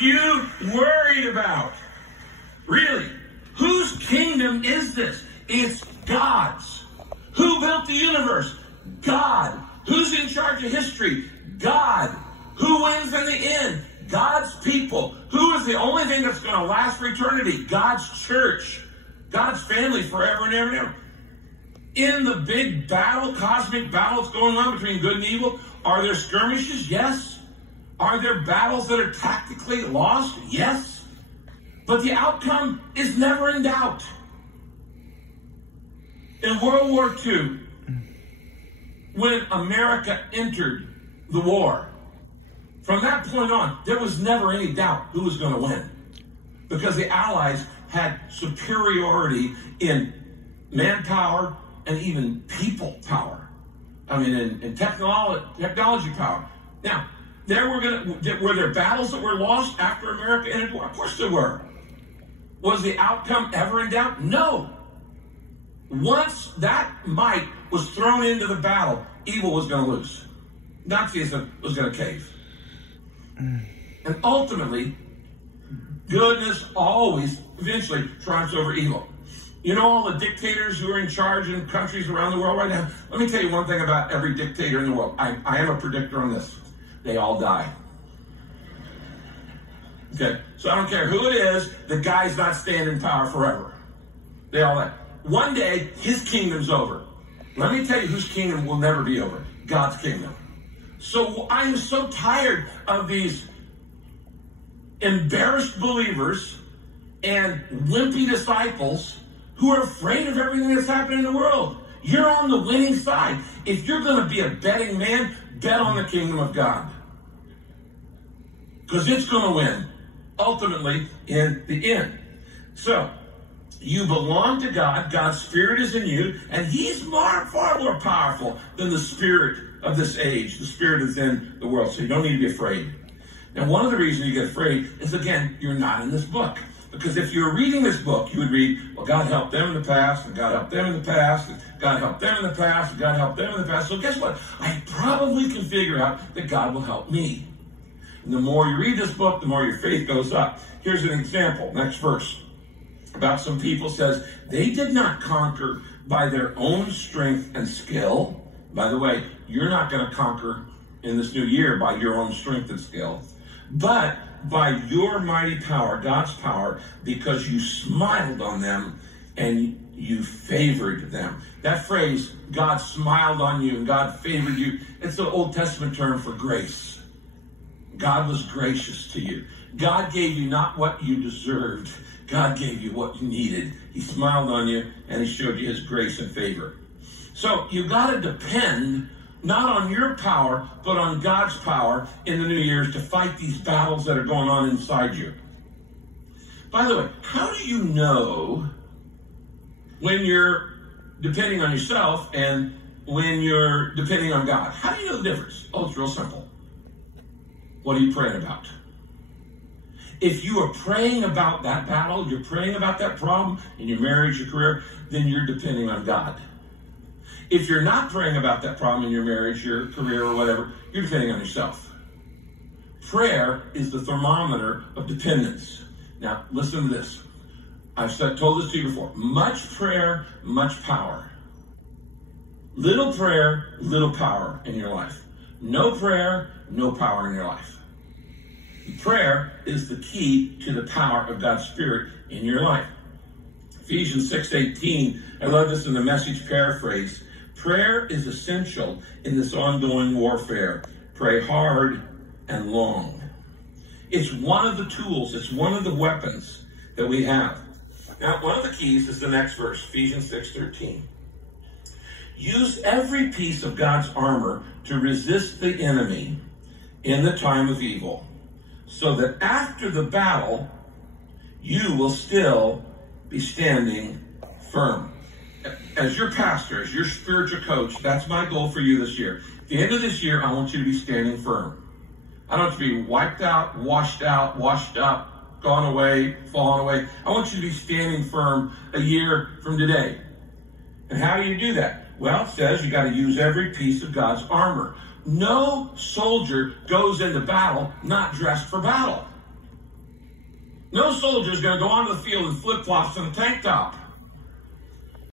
You worried about? Really? Whose kingdom is this? It's God's. Who built the universe? God. Who's in charge of history? God. Who wins in the end? God's people. Who is the only thing that's going to last for eternity? God's church. God's family forever and ever and ever. In the big battle, cosmic battle that's going on between good and evil, are there skirmishes? Yes. Are there battles that are tactically lost? Yes. But the outcome is never in doubt. In World War II, when America entered the war, from that point on, there was never any doubt who was going to win. Because the Allies had superiority in manpower and even people power. I mean, in technology power. Now, were there battles that were lost after America entered war? Of course there were. Was the outcome ever in doubt? No. Once that might was thrown into the battle, evil was going to lose. Nazism was going to cave. And ultimately, goodness always, eventually, triumphs over evil. You know all the dictators who are in charge in countries around the world right now? Let me tell you one thing about every dictator in the world. I am a predictor on this. They all die. Okay, so I don't care who it is, the guy's not staying in power forever. They all die. One day, his kingdom's over. Let me tell you whose kingdom will never be over. God's kingdom. So I am so tired of these embarrassed believers and wimpy disciples who are afraid of everything that's happening in the world. You're on the winning side. If you're going to be a betting man, bet on the kingdom of God. Because it's going to win, ultimately, in the end. So, you belong to God. God's Spirit is in you, and He's far more powerful than the spirit of this age. The Spirit is in the world, so you don't need to be afraid. Now, one of the reasons you get afraid is, again, you're not in this book. Because if you're reading this book, you would read, well, God helped them in the past, and God helped them in the past, and God helped them in the past, and God helped them in the past. So guess what? I probably can figure out that God will help me. And the more you read this book, the more your faith goes up. Here's an example. Next verse. About some people says, they did not conquer by their own strength and skill. By the way, you're not going to conquer in this new year by your own strength and skill. But by your mighty power, God's power, because you smiled on them and you favored them. That phrase, God smiled on you and God favored you, it's an Old Testament term for grace. God was gracious to you. God gave you not what you deserved. God gave you what you needed. He smiled on you and He showed you His grace and favor. So you got to depend not on your power, but on God's power in the new years to fight these battles that are going on inside you. By the way, how do you know when you're depending on yourself and when you're depending on God? How do you know the difference? Oh, it's real simple. What are you praying about? If you are praying about that battle, you're praying about that problem in your marriage, your career, then you're depending on God. If you're not praying about that problem in your marriage, your career, or whatever, you're depending on yourself. Prayer is the thermometer of dependence. Now, listen to this. I've told this to you before. Much prayer, much power. Little prayer, little power in your life. No prayer, no power in your life. Prayer is the key to the power of God's Spirit in your life. Ephesians 6:18, I love this in the Message paraphrase. Prayer is essential in this ongoing warfare. Pray hard and long. It's one of the tools, it's one of the weapons that we have. Now, one of the keys is the next verse, Ephesians 6:13. Use every piece of God's armor to resist the enemy in the time of evil, so that after the battle, you will still be standing firm. As your pastor, as your spiritual coach, that's my goal for you this year. At the end of this year, I want you to be standing firm. I don't want you to be wiped out, washed up, gone away, fallen away. I want you to be standing firm a year from today. And how do you do that? Well, it says you got to use every piece of God's armor. No soldier goes into battle not dressed for battle. No soldier is going to go onto the field in flip-flops and a tank top.